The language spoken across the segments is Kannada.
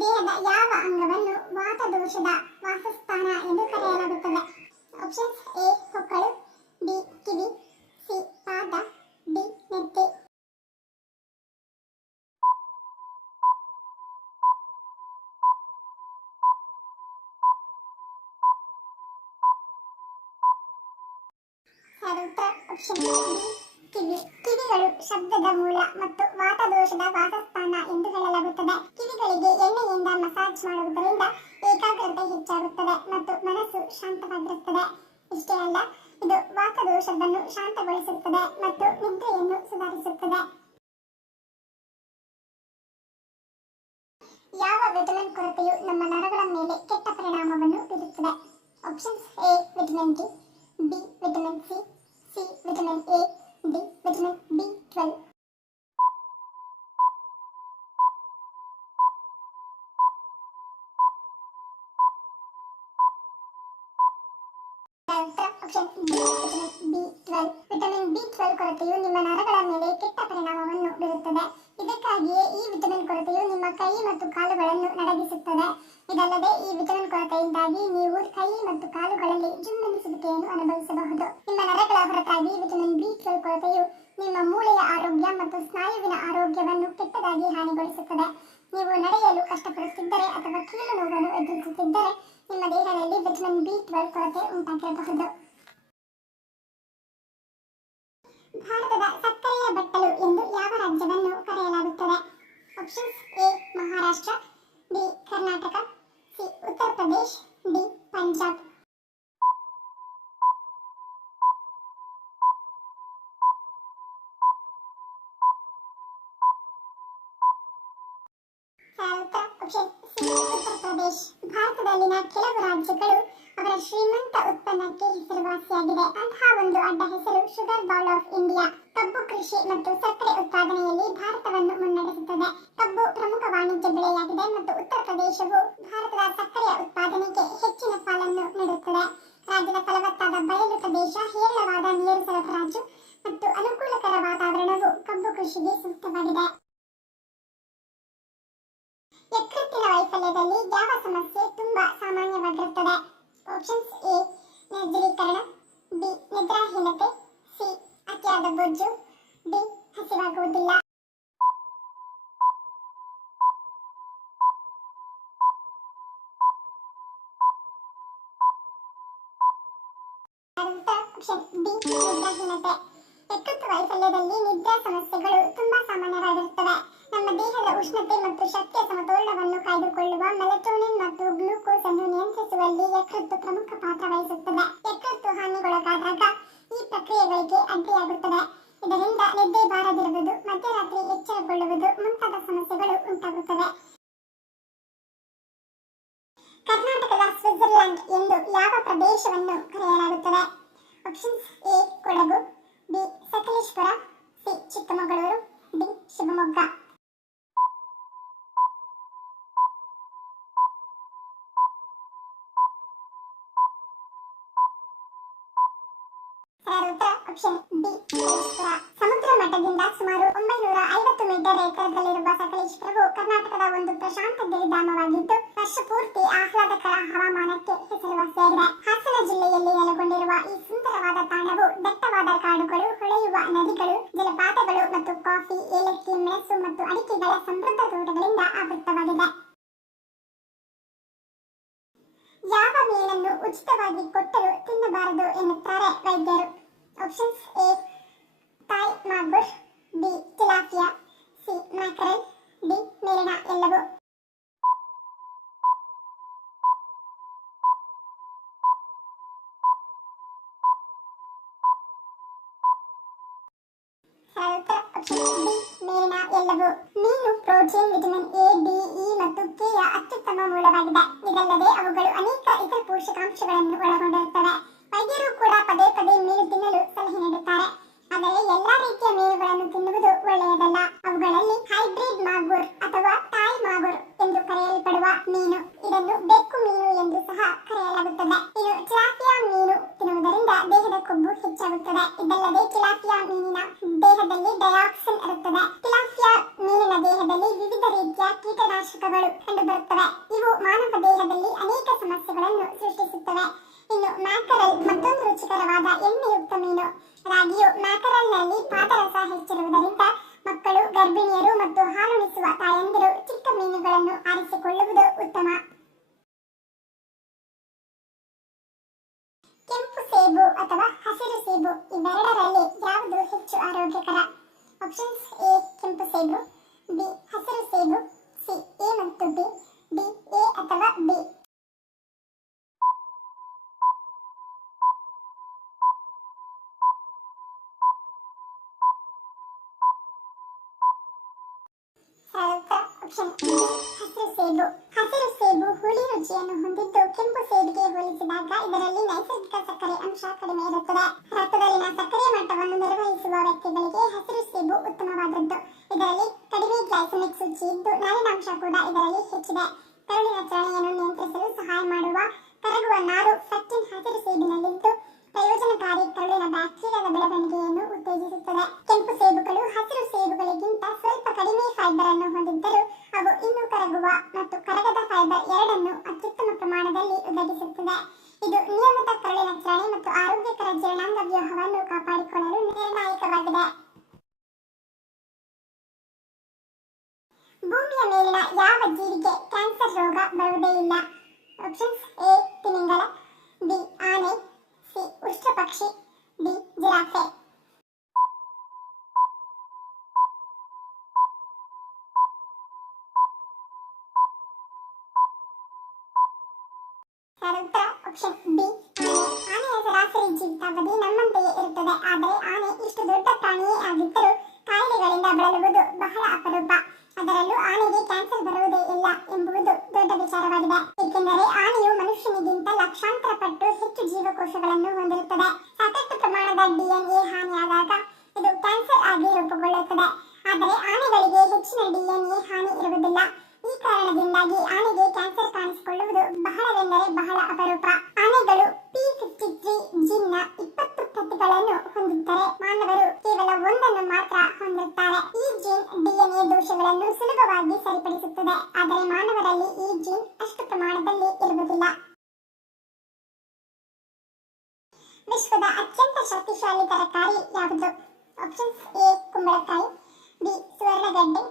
ದೇಹದ ಯಾವ ಅಂಗವನ್ನು ವಾತದೋಷದ ವಾಸಸ್ಥಾನ ಎಂದು ಕರೆಯಲಾಗುತ್ತದೆ? ಆಪ್ಷನ್ಸ್: ಎ ಹೊಕ್ಕಳು, ಬಿ ಕಿವಿ, ಸಿ ಪಾದ, ಡಿ ನೆತ್ತಿ. ಆಪ್ಷನ್ ಬಿ ಕಿವಿ. ಕಿವಿಗಳು ಶಬ್ದದ ಮೂಲ ಮತ್ತು ವಾತದೋಷದ ವಾಸಸ್ಥಾನ ಎಂದು ಹೇಳಲಾಗುತ್ತದೆ. ಕಿವಿಗಳಿಗೆ ಎಣ್ಣೆಯಿಂದ ಮಸಾಜ್ ಮಾಡುವುದರಿಂದ ಏಕಾಗ್ರತೆ ಹೆಚ್ಚಾಗುತ್ತದೆ ಮತ್ತು ಮನಸ್ಸು ಶಾಂತವಾಗಿರುತ್ತದೆ. ಇಷ್ಟೇ ಅಲ್ಲ, ಇದು ವಾತದೋಷವನ್ನು ಶಾಂತಗೊಳಿಸುತ್ತದೆ ಮತ್ತು ನಿದ್ರೆಯನ್ನು ಸುಧಾರಿಸುತ್ತದೆ. ಯಾವ ವಿಟಮಿನ್ ಕೊರತೆಯು ನಮ್ಮ ನರಗಳ ಮೇಲೆ ಕೆಟ್ಟ ಪರಿಣಾಮವನ್ನು ಬೀರುತ್ತದೆ? Options: A vitamin D, B vitamin C, C vitamin A, D vitamin ಬಿ12. Option D vitamin ಬಿ12. Vitamin ಬಿ12 ಕೊರತೆಯು ನಿಮ್ಮ ನರಗಳ ಮೇಲೆ ಕೆಟ್ಟ ಪರಿಣಾಮವನ್ನು ಬೀರುತ್ತದೆ. ಇದಕ್ಕಾಗಿಯೇ ಈ ವಿಟಮಿನ್ ಕೊರತೆಯು ನಿಮ್ಮ ಕೈ ಮತ್ತು ಕಾಲುಗಳನ್ನು ನಡಗಿಸುತ್ತದೆ. ಇದಲ್ಲದೆ ಈ ವಿಟಮಿನ್ ಕೊರತೆಯಿಂದಾಗಿ ನೀವು ಕೈ ಮತ್ತು ಕಾಲುಗಳಲ್ಲಿ ಜುಮ್ಮೆನಿಸುವಿಕೆಯನ್ನು ಅನುಭವಿಸಬಹುದು. ನಿಮ್ಮ ನರಗಳ ಹೊರತಾಗಿ ವಿಟಮಿನ್ ಬಿ12 ಕೊರತೆಯು ನಿಮ್ಮ ಮೂಳೆಯ ಆರೋಗ್ಯ ಮತ್ತು ಸ್ನಾಯುವಿನ ಆರೋಗ್ಯವನ್ನು ಕೆಟ್ಟದಾಗಿ ಹಾನಿಗೊಳಿಸುತ್ತದೆ. ನೀವು ನಡೆಯಲು ಕಷ್ಟಪಡುತ್ತಿದ್ದರೆ ಅಥವಾ ಕೀಲು ನೋವನ್ನು ಎದುರಿಸುತ್ತಿದ್ದರೆ ನಿಮ್ಮ ದೇಹದಲ್ಲಿ ವಿಟಮಿನ್ ಬಿ12 ಕೊರತೆ ಉಂಟಾಗಿರಬಹುದು. ಭಾರತದ ಸಕ್ಕರೆಯ ಬಟ್ಟಲು ಎಂದು ಯಾವ ರಾಜ್ಯವನ್ನು ಕರೆಯಲಾಗುತ್ತದೆ? Options: A Maharashtra, B Karnataka, C Uttar Pradesh, D Punjab. Option C Uttar Pradesh. ಭಾರತದಲ್ಲಿನ ಕೆಲವು ರಾಜ್ಯಗಳು ಅವರ ಶ್ರೀಮಂತ ಉತ್ಪನ್ನಕ್ಕೆ ಹೆಸರುವಾಸಿಯಾಗಿದೆ. ಅಂತಹ ಒಂದು ಅಡ್ಡ ಹೆಸರು ಶುಗರ್ ಬೌಲ್ ಆಫ್ ಇಂಡಿಯಾ. ಕಬ್ಬು ಕೃಷಿ ಮತ್ತು ಸಕ್ಕರೆ ಉತ್ಪಾದನೆಯಲ್ಲಿ ಭಾರತವನ್ನು ಮುನ್ನಡೆಸುತ್ತದೆ. ಕಬ್ಬು ಪ್ರಮುಖ ವಾಣಿಜ್ಯ ಬೆಳೆಯಾಗಿದೆ ಮತ್ತು ಉತ್ತರ ಪ್ರದೇಶವು ಭಾರತದ ಸಕ್ಕರೆಯ ಉತ್ಪಾದನೆಗೆ ಹೆಚ್ಚಿನ ಪಾಲನ್ನು ನೀಡುತ್ತದೆ. ರಾಜ್ಯದ ಫಲವತ್ತಾದ ಬಯಲು ಪ್ರದೇಶ, ಹೇರಳವಾದ ನೀರು ಸರಬರಾಜು ಮತ್ತು ಅನುಕೂಲಕರ ವಾತಾವರಣವು ಕಬ್ಬು ಕೃಷಿಗೆ ಸೂಕ್ತವಾಗಿದೆ. ಯಕೃತ್ತಿನ ವೈಫಲ್ಯದಲ್ಲಿ ಯಾವ ಸಮಸ್ಯೆ ತುಂಬಾ ಸಾಮಾನ್ಯವಾಗಿರುತ್ತದೆ? ಆಪ್ಷನ್ಸ್: ಎ ನಿರ್ಜಲೀಕರಣ, ಬಿ ನಿದ್ರಾಹೀನತೆ, ಸಿ ಅತಿಯಾದ ಬೊಜ್ಜು, ಡಿ ಹಸಿವಾಗುವುದಿಲ್ಲ. ಆಪ್ಷನ್ ಬಿ ನಿದ್ರಾಹೀನತೆ. ಯಕೃತ್ತು ವೈಫಲ್ಯದಲ್ಲಿ ನಿದ್ರಾ ಸಮಸ್ಯೆಗಳು ತುಂಬಾ ಸಾಮಾನ್ಯವಾಗಿರುತ್ತವೆ. ನಮ್ಮ ದೇಹದ ಉಷ್ಣತೆ ಮತ್ತು ಶಕ್ತಿಯ ಸಮತೋಲನವನ್ನು ಕಾಯ್ದುಕೊಳ್ಳುವ ಮೆಲಟೋನಿನ್ ಮತ್ತು ಗ್ಲೂಕೋಸ್ ಅನ್ನು ನಿಯಂತ್ರಿಸುವಲ್ಲಿ ಯಕೃತ್ತು ಪ್ರಮುಖ ಪಾತ್ರ ವಹಿಸುತ್ತದೆ. ಯಕೃತ್ತು ಹಾನಿಗೊಳಗಾದಾಗ ಈ ಪ್ರಕ್ರಿಯೆಗಳಿಗೆ ಅಡ್ಡಿಯಾಗುತ್ತದೆ. ಇದರಿಂದ ನಿದ್ದೆ ಬಾರದಿರುವುದು, ಮಧ್ಯರಾತ್ರಿ ಎಚ್ಚರಗೊಳ್ಳುವುದು ಮುಂತಾದ ಸಮಸ್ಯೆಗಳು ಉಂಟಾಗುತ್ತವೆ. ಕರ್ನಾಟಕದ ಸ್ವಿಟ್ಜರ್ಲ್ಯಾಂಡ್ ಎಂದು ಯಾವ ಪ್ರದೇಶವನ್ನು ಕರೆಯಲಾಗುತ್ತದೆ? Options: A Kodagu, B Sakleshpur, C Chikkamagaluru, D Shivamogga. Option B Sakleshpur. ಸಮುದ್ರ ಮಟ್ಟದಿಂದ ಸುಮಾರು 950 ಮೀಟರ್ ಎತ್ತರದಲ್ಲಿರುವ ಸಕಲೇಶಪುರವು ಕರ್ನಾಟಕದ ಒಂದು ಪ್ರಶಾಂತ ಗಿರಿಧಾಮವಾಗಿದ್ದು ವರ್ಷ ಪೂರ್ತಿ ಆಹ್ಲಾದಕರ ಹವಾಮಾನಕ್ಕೆ ಹೆಸರುವಾಸಿಯಾಗಿದೆ. ಹಾಸನ ಜಿಲ್ಲೆಯಲ್ಲಿ ನೆಲೆಗೊಂಡಿರುವ ಈ ಸುಂದರವಾದ ತಾಣವು ದಟ್ಟವಾದ ಕಾಡುಗಳು, ಹೊಳೆಯುವ ನದಿಗಳು, ಜಲಪಾತಗಳು ಮತ್ತು ಕಾಫಿ, ಏಲಕ್ಕಿ, ಮೆಣಸು ಮತ್ತು ಅಡಿಕೆಗಳ ಸಮೃದ್ಧ ತೋಟಗಳಿಂದ ಆವೃತವಾಗಿದೆ. ಯಾವ ಮೀನನ್ನು ಉಚಿತವಾಗಿ ಕೊಟ್ಟರೂ ತಿನ್ನಬಾರದು ಎನ್ನುತ್ತಾರೆ ವೈದ್ಯರು? Options: A Thai Magur, B tilapia, C mackerel, D ಮೇರಿನಾ ಎಲ್ಲವೂ. ಆಪ್ಷನ್ ಡಿ ಮೇರಿನಾ ಎಲ್ಲವೂ. ಮೀನು protein, vitamin A, D, E ಮತ್ತು ಕೆ ಯ ಅತ್ಯುತ್ತಮ ಮೂಲವಾಗಿದೆ. ಇದಲ್ಲದೆ ಅವುಗಳು ಅನೇಕ ಇತರ ಪೋಷಕಾಂಶಗಳನ್ನು ಒಳಗೊಂಡಿರುತ್ತವೆ. ವೈದ್ಯರು ಕೂಡ ಪದೇ ಪದೇ ಮೀನು ತಿನ್ನಲು ಸಲಹೆ ನೀಡುತ್ತಾರೆ. ಆದರೆ ಎಲ್ಲಾ ರೀತಿಯ ಮೀನುಗಳನ್ನು ತಿನ್ನುವುದು ಒಳ್ಳೆಯದಲ್ಲ. ಅವುಗಳಲ್ಲಿ ಹೈಬ್ರಿಡ್ ಮಾಗುರ್ ಅಥವಾ ತಾಯ್ ಮಾಗುರ್ ಎಂದು ಕರೆಯಲ್ಪಡುವ ಮೀನು, ಇದನ್ನು ಬೆಕ್ಕು ಮೀನು ಎಂದು ಸಹ ಕರೆಯಲಾಗುತ್ತದೆ. ಇನ್ನು ಟಿಲಾಪಿಯಾ ಮೀನು ತಿನ್ನುವುದರಿಂದ ದೇಹದ ಕೊಬ್ಬು ಹೆಚ್ಚಾಗುತ್ತದೆ. ಇದಲ್ಲದೆ ಟಿಲಾಪಿಯಾ ಮೀನಿನ ದೇಹದಲ್ಲಿ ಡಯಾಕ್ಸಿನ್ ಇರುತ್ತದೆ. ಟಿಲಾಪಿಯಾ ಮೀನಿನ ದೇಹದಲ್ಲಿ ವಿವಿಧ ರೀತಿಯ ಕೀಟನಾಶಕಗಳು ಕಂಡುಬರುತ್ತವೆ. ಇವು ಮಾನವ ದೇಹದಲ್ಲಿ ಅನೇಕ ಸಮಸ್ಯೆಗಳನ್ನು ಸೃಷ್ಟಿಸುತ್ತವೆ. ಇನ್ನು ಮ್ಯಾಕರಲ್ ಮತ್ತೊಂದು ರುಚಿಕರವಾದ ಎಣ್ಣೆಯುಕ್ತ ಮೀನು. ರಾಗಿಯು ಮ್ಯಾಕರಲ್ನಲ್ಲಿ ಪಾದರಸ ಹೆಚ್ಚಿರುವುದರಿಂದ ಮಕ್ಕಳು, ಗರ್ಭಿಣಿಯರು ಮತ್ತು ಹಾಲುಣಿಸುವ ತಾಯಂದಿರು ಚಿಕ್ಕ ಮೀನುಗಳನ್ನು ಆರಿಸಿಕೊಳ್ಳುವುದು ಉತ್ತಮ. ಕೆಂಪು ಸೇಬು ಅಥವಾ ಹಸಿರು ಸೇಬು, ಇವೆರಡರಲ್ಲಿ ಯಾವುದು ಹೆಚ್ಚು ಆರೋಗ್ಯಕರ? ಆಪ್ಷನ್ಸ್: ಎ ಕೆಂಪು ಸೇಬು, ಬಿ ಹಸಿರು ಸೇಬು, ಸಿ ಎ ಮತ್ತು ಬಿ, ಡಿ ಎ ಅಥವಾ ಬಿ. ಆಪ್ಷನ್ ಬಿ ಹಸಿರು ಸೇಬು. ಹಸಿರು ಸೇಬು ಹುಳಿ ರುಚಿಯನ್ನು ಹೊಂದಿದ್ದು ಕೆಂಪು ಸೇಬಿಗೆ ಹೋಲಿಸಿದಾಗ ಇದರಲ್ಲಿ ನೈಸರ್ಗಿಕ ಸಕ್ಕರೆ ಅಂಶ ಕಡಿಮೆ ಇರುತ್ತದೆ. ರಕ್ತದಲ್ಲಿನ ಸಕ್ಕರೆ ಮಟ್ಟವನ್ನು ನಿರ್ವಹಿಸುವ ವ್ಯಕ್ತಿಗಳಿಗೆ ಹಸಿರು ಸೇಬು ಉತ್ತಮವಾದದ್ದು. ಇದರಲ್ಲಿ ಕಡಿಮೆ ಗ್ಲೈಸೆಮಿಕ್ ಸೂಚಿ ಇದ್ದು ನಾರಿನಾಂಶ ಕೂಡ ಇದರಲ್ಲಿ ಹೆಚ್ಚಿದೆ. ಕರುಳಿನ ಚಲನೆಯನ್ನು ನಿಯಂತ್ರಿಸಲು ಸಹಾಯ ಮಾಡುವ ಕರಗುವ ನಾರು ಫೆಕ್ಟಿನ್ ಹಸಿರು ಸೇಬಿನಲ್ಲಿದ್ದು ಪ್ರಯೋಜನಕಾರಿ ಕರುಳಿನ ಬ್ಯಾಕ್ಟೀರಿಯಾದ ಬೆಳವಣಿಗೆಯನ್ನು ಉತ್ತೇಜಿಸುತ್ತದೆ. ಕೆಂಪು ಸೇಬುಗಳು ಹಸಿರು ಸೇಬುಗಳಿಗಿಂತ ಸ್ವಲ್ಪ ಕಡಿಮೆ ಫೈಬರ್ ಅನ್ನು ಹೊಂದಿದ್ದರೂ ಅವು ಇನ್ನೂ ಕರಗುವ ಮತ್ತು ಕರಗದ ಫೈಬರ್ ಎರಡನ್ನೂ ಅತ್ಯುತ್ತಮ ಪ್ರಮಾಣದಲ್ಲಿ ಒದಗಿಸುತ್ತದೆ. ಇದು ನಿಯಮಿತ ಕರುಳಿನ ಚಲನೆ ಮತ್ತು ಆರೋಗ್ಯಕರ ಜೀರ್ಣಾಂಗ ವ್ಯೂಹವನ್ನು ಕಾಪಾಡಿಕೊಳ್ಳಲು ನಿರ್ಣಾಯಕವಾಗಿದೆ. ಭೂಮಿಯ ಮೇಲಿನ ಯಾವ ಜೀವಿಗೆ ಕ್ಯಾನ್ಸರ್ ರೋಗ ಬರುವುದೇ ಇಲ್ಲ? ಆಪ್ಷನ್ಸ್: ಎ ತಿಮಿಂಗಲ, ಬಿ ಆನೆ, ಸಿ ಉಷ್ಟ್ರಪಕ್ಷಿ, ಡಿ ಜಿರಾಫೆ. ಆಪ್ಷನ್ ಬಿ ಆನೆ. ಆನೆಯ ಸರಾಸರಿ ಜೀವಿತಾವಧಿ ನಮ್ಮಂತೆಯೇ ಇರುತ್ತದೆ. ಆದರೆ ಆನೆ ಇಷ್ಟು ದೊಡ್ಡ ಪ್ರಾಣಿಯೇ ಆಗಿದ್ದರೂ ಕಾಯಿಲೆಗಳಿಂದ ಬಳಲುವುದು ಬಹಳ ಅಪರೂಪ. ಅದರಲ್ಲೂ ಆನೆಗೆ ಕ್ಯಾನ್ಸರ್ ಬರುವುದೇ ಇಲ್ಲ ಎಂಬುದು ದೊಡ್ಡ ವಿಚಾರವಾಗಿದೆ. ಏಕೆಂದರೆ ಆನೆಯು ಮನುಷ್ಯನಿಗಿಂತ ಲಕ್ಷಾಂತರ ಪಟ್ಟು ಹೆಚ್ಚು ಜೀವಕೋಶಗಳನ್ನು ಹೊಂದಿರುತ್ತದೆ. ಸಾಕಷ್ಟು ಪ್ರಮಾಣದ DNA ಹಾನಿಯಾದಾಗ ಇದು ಕ್ಯಾನ್ಸರ್ ಆಗಿ ರೂಪುಗೊಳ್ಳುತ್ತದೆ. ಆದರೆ ಆನೆಗಳಿಗೆ ಹೆಚ್ಚಿನ DNA ಹಾನಿ ಇರುವುದಿಲ್ಲ. ಈ ಕಾರಣದಿಂದಾಗಿ ಆನೆಗೆ ಕ್ಯಾನ್ಸರ್ ಕಾಣಿಸಿಕೊಳ್ಳುವುದು ಬಹಳವೆಂದರೆ ಬಹಳ ಅಪರೂಪ. ಆನೆಗಳು P53 ಜೀನ್ನ 20 ಪ್ರತಿಗಳನ್ನು ಹೊಂದಿದ್ದರೆ ಮಾನವರು ಕೇವಲ ಒಂದನ್ನು ಮಾತ್ರ ಹೊಂದಿರುತ್ತಾರೆ. ಈ ಜೀನ್ DNA ದೋಷಗಳನ್ನು ಸುಲಭವಾಗಿ ಸರಿಪಡಿಸುತ್ತದೆ. ಆದರೆ ಮಾನವರಲ್ಲಿ ಈ ಜೀನ್ ಅಷ್ಟು ಪ್ರಮಾಣದಲ್ಲಿ ಇರುವುದಿಲ್ಲ. ವಿಶ್ವದ ಅತ್ಯಂತ ಶಕ್ತಿಶಾಲಿ ತರಕಾರಿ ಯಾವುದು? ಆಪ್ಷನ್ಸ್: ಎ ಕುಂಬಳಕಾಯಿ, ಬಿ ಸುವರ್ಣಗಡ್ಡೆ,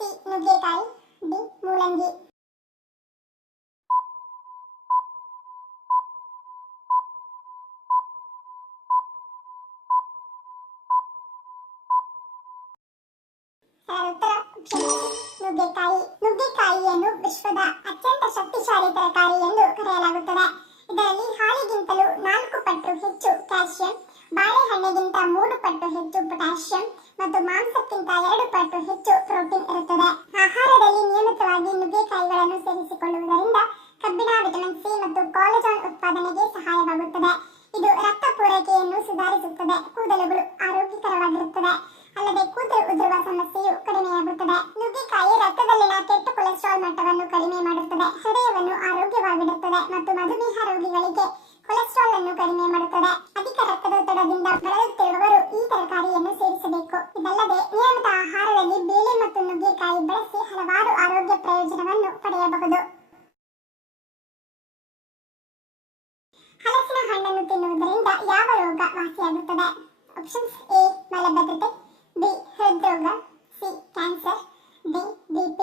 ಸಿ ನುಗ್ಗೆಕಾಯಿ, ಡಿ ಮೂಲಂಗಿ. ನುಗ್ಗೆಕಾಯಿ. ನುಗ್ಗೆಕಾಯಿಯನ್ನು ವಿಶ್ವದ ಅತ್ಯಂತ ಶಕ್ತಿಶಾಲಿ ತರಕಾರಿ ಎಂದು ಕರೆಯಲಾಗುತ್ತದೆ. ಇದರಲ್ಲಿ ಹಾಲಿಗಿಂತಲೂ 4 ಪಟ್ಟು ಹೆಚ್ಚು ಕ್ಯಾಲ್ಸಿಯಂ, ಬಾಳೆಹಣ್ಣಿಗಿಂತ 3 ಪಟ್ಟು ಹೆಚ್ಚು ಪೊಟ್ಯಾಷಿಯಂ ಮತ್ತು ಮಾಂಸಕ್ಕಿಂತ 2 ಪಟ್ಟು ಹೆಚ್ಚು ಪ್ರೋಟೀನ್ ಇರುತ್ತದೆ. ಆಹಾರದಲ್ಲಿ ನಿಯಮಿತವಾಗಿ ನುಗ್ಗೆಕಾಯಿಗಳನ್ನು ಸೇರಿಸಿಕೊಳ್ಳುವುದರಿಂದ ಕಬ್ಬಿಣ, ವಿಟಮಿನ್ ಸಿ ಮತ್ತು ಕಾಲಜಾನ್ ಉತ್ಪಾದನೆಗೆ ಸಹಾಯವಾಗುತ್ತದೆ. ಇದು ರಕ್ತ ಪೂರೈಕೆಯನ್ನು ಸುಧಾರಿಸುತ್ತದೆ. ಕೂದಲುಗಳು ಆರೋಗ್ಯಕರವಾಗಿರುತ್ತದೆ. ಅಲ್ಲದೆ ಕೂದಲು ಉದುರುವ ಸಮಸ್ಯೆಯು ಕಡಿಮೆಯಾಗುತ್ತದೆ. ನುಗ್ಗೆಕಾಯಿ ರಕ್ತದಲ್ಲಿನ ಕೆಟ್ಟ ಕೊಲೆಸ್ಟ್ರಾಲ್ ಮಟ್ಟವನ್ನು ಕಡಿಮೆ ಮಾಡುತ್ತದೆ, ಹೃದಯವನ್ನು ಆರೋಗ್ಯವಾಗಿಡುತ್ತದೆ ಮತ್ತು ಮಧುಮೇಹ ರೋಗಿಗಳಿಗೆ ಕೊಲೆಸ್ಟ್ರಾಲ್ ಅನ್ನು ಕಡಿಮೆ ಮಾಡುತ್ತದೆ. ಅಧಿಕ ರಕ್ತದೊತ್ತಡದಿಂದ ಬಳಲುತ್ತಿರುವವರು ಈ ತರಕಾರಿಯನ್ನು ಸೇವಿಸಬೇಕು. ಇದಲ್ಲದೆ ನಿಯಮಿತ ಆಹಾರದಲ್ಲಿ ಬೇಳೆ ಮತ್ತು ನುಗ್ಗೆಕಾಯಿ ಬಳಸಿ ಹಲವಾರು ಆರೋಗ್ಯ ಪ್ರಯೋಜನವನ್ನು ಪಡೆಯಬಹುದು. ಹಲಸಿನ ಹಣ್ಣನ್ನು ತಿನ್ನುವುದರಿಂದ ಯಾವ ರೋಗ ವಾಸಿಯಾಗುತ್ತದೆ? ಆಪ್ಷನ್ಸ್: ಎ ಮಲಬದ್ಧತೆ, ಬಿ ಹೃದ್ರೋಗ, ಸಿ ಕ್ಯಾನ್ಸರ್, ಡಿ BP.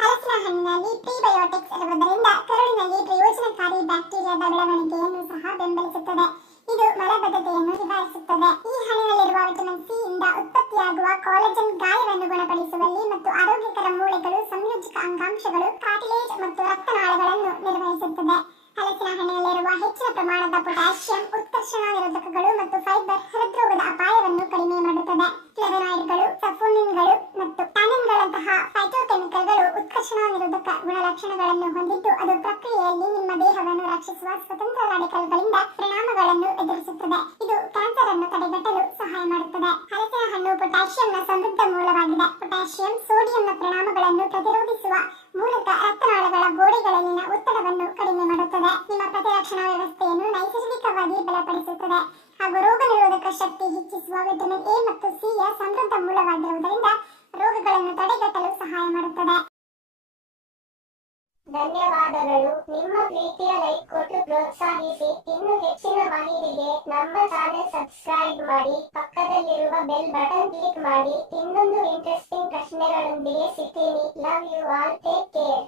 ಹಲಸಿನ ಹಣ್ಣಿನಲ್ಲಿ ಪ್ರಿಬಯೋಟಿಕ್ಸ್ ಇರುವುದರಿಂದ ಕರುಳಿನಲ್ಲಿ ಪ್ರಯೋಜನಕಾರಿ ಬ್ಯಾಕ್ಟೀರಿಯಾದ ಬೆಳವಣಿಗೆಯನ್ನು ಸಹ ಬೆಂಬಲಿಸುತ್ತದೆ. ಇದು ಮಲಬದ್ಧತೆಯನ್ನು ನಿವಾರಿಸುತ್ತದೆ. ಈ ಹಣ್ಣಿನಲ್ಲಿರುವ ವಿಟಮಿನ್ ಸಿ ಇಂದ ಉತ್ಪತ್ತಿಯಾಗುವ ಕಾಲಜನ್ ಗಾಯವನ್ನು ಗುಣಪಡಿಸುವಲ್ಲಿ ಮತ್ತು ಆರೋಗ್ಯಕರ ಮೂಳೆಗಳು, ಸಂಯೋಜಕ ಅಂಗಾಂಶಗಳು, ಕಾರ್ಟಿಲೇಜ್ ಮತ್ತು ರಕ್ತನಾಳಗಳನ್ನು ನಿರ್ವಹಿಸುತ್ತದೆ. ಹಲಸಿನ ಹಣ್ಣಿನಲ್ಲಿರುವ ಹೆಚ್ಚಿನ ಪ್ರಮಾಣದ ಪೊಟ್ಯಾಷಿಯಂ, ಉತ್ಕರ್ಷಣ ನಿರೋಧಕಗಳು ಮತ್ತು ಫೈಬರ್ ಹೃದ್ರೋಗದ ಅಪಾಯವನ್ನು ಕಡಿಮೆ ಮಾಡುತ್ತದೆ. ಫ್ಲೇವನಾಯ್ಡ್ಗಳು, ಸಫೋನಿನ್ಗಳು ಮತ್ತು ಟ್ಯಾನಿನ್ಗಳಂತಹ ಫೈಟೋಕೆಮಿಕಲ್ಗಳು ಉತ್ಕರ್ಷಣ ನಿರೋಧಕ ಗುಣಲಕ್ಷಣಗಳನ್ನು ಹೊಂದಿದ್ದು ಅದು ಪ್ರಕ್ರಿಯೆಯಲ್ಲಿ ನಿಮ್ಮ ದೇಹವನ್ನು ರಕ್ಷಿಸುವ ಸ್ವತಂತ್ರ ರಾಡಿಕಲ್ಗಳಿಂದ ಪರಿಣಾಮಗಳನ್ನು ಎದುರಿಸುತ್ತದೆ. ಇದು ಕ್ಯಾನ್ಸರ್ ಅನ್ನು ತಡೆಗಟ್ಟಲು ಸಹಾಯ ಮಾಡುತ್ತದೆ. ಹಲಸಿನ ಹಣ್ಣು ಪೊಟ್ಯಾಷಿಯಂನ ಸಮೃದ್ಧ ಮೂಲವಾಗಿದೆ. ಪೊಟ್ಯಾಷಿಯಂ ಸೋಡಿಯಂನ ಪರಿಣಾಮಗಳನ್ನು ಪ್ರತಿರೋಧಿಸುವ ಮೂಲಕ ರಕ್ತನಾಳಗಳ ಗೋಡೆಗಳಲ್ಲಿನ ಒತ್ತಡವನ್ನು ಕಡಿಮೆ ಮಾಡುತ್ತದೆ. ಸಂಪೂರ್ಣವಾಗಿ ಬಲಪಡಿಸುತ್ತದೆ ಹಾಗೂ ರೋಗ ನಿರೋಧಕ ಶಕ್ತಿ ಹೆಚ್ಚಿಸುವ ವಿಟಮಿನ್ ಎ ಮತ್ತು ಸಿ ಯ ಸಮೃದ್ಧ ಮೂಲವಾಗಿರುವುದರಿಂದ ರೋಗಗಳನ್ನು ತಡೆಗಟ್ಟಲು ಸಹಾಯ ಮಾಡುತ್ತದೆ. ಧನ್ಯವಾದಗಳು. ನಿಮ್ಮ ಪ್ರೀತಿಯ ಲೈಕ್ ಕೊಟ್ಟು ಪ್ರೋತ್ಸಾಹಿಸಿ. ಇನ್ನು ಹೆಚ್ಚಿನ ಮಾಹಿತಿಗೆ ನಮ್ಮ ಚಾನೆಲ್ ಸಬ್ಸ್ಕ್ರೈಬ್ ಮಾಡಿ, ಪಕ್ಕದಲ್ಲಿರುವ ಬೆಲ್ ಬಟನ್ ಕ್ಲಿಕ್ ಮಾಡಿ. ಇನ್ನೊಂದು ಇಂಟ್ರೆಸ್ಟಿಂಗ್ ಪ್ರಶ್ನೆಗಳೊಂದಿಗೆ ಸಿಗ್ತೀನಿ. Love you all. Take care.